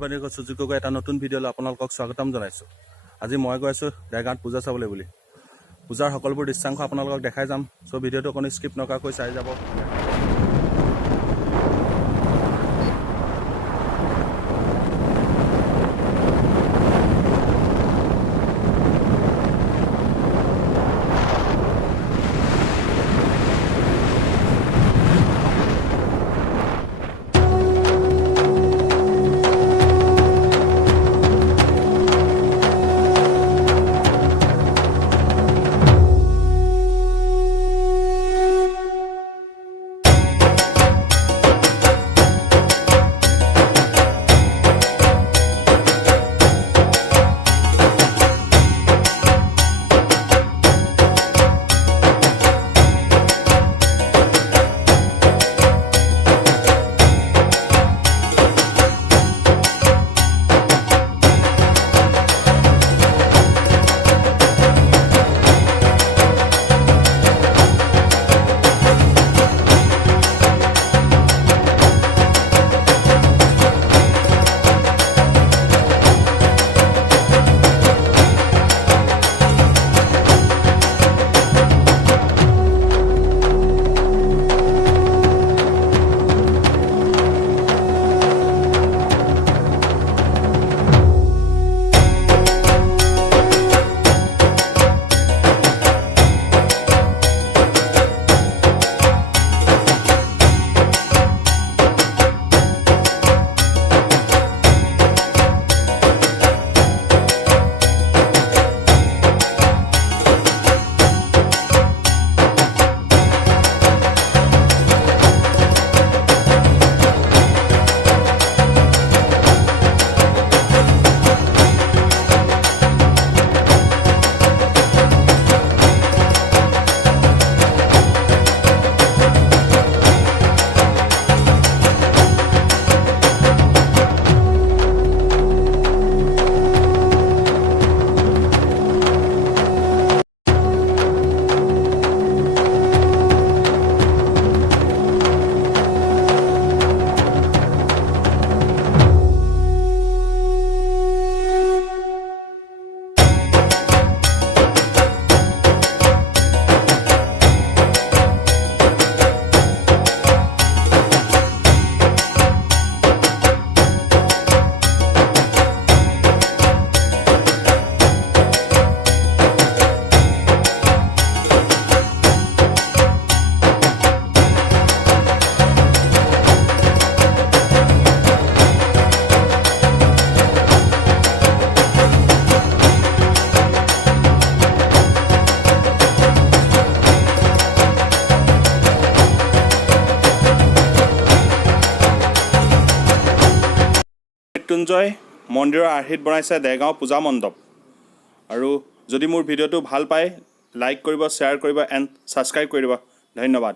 বন্ধুবান্ধৱীক সুজিত গগৈ এটা নতুন ভিডিঅ'লৈ আপোনালোকক স্বাগতম জনাইছোঁ। আজি মই গৈ আছোঁ দেৰগাঁৱত পূজা চাবলৈ বুলি। পূজাৰ সকলোবোৰ দৃশ্যাংশ আপোনালোকক দেখাই যাম। চ' ভিডিঅ'টো কোনো স্কিপ নকৰাকৈ চাই যাব। মৃত্যুঞ্জয় মন্দিৰৰ আৰ্হিত বনাইছে দেৰগাঁও পূজা মণ্ডপ। আৰু যদি মোৰ ভিডিঅ'টো ভাল পায় লাইক কৰিব, শ্বেয়াৰ কৰিব এণ্ড ছাবস্ক্ৰাইব কৰিব। ধন্যবাদ।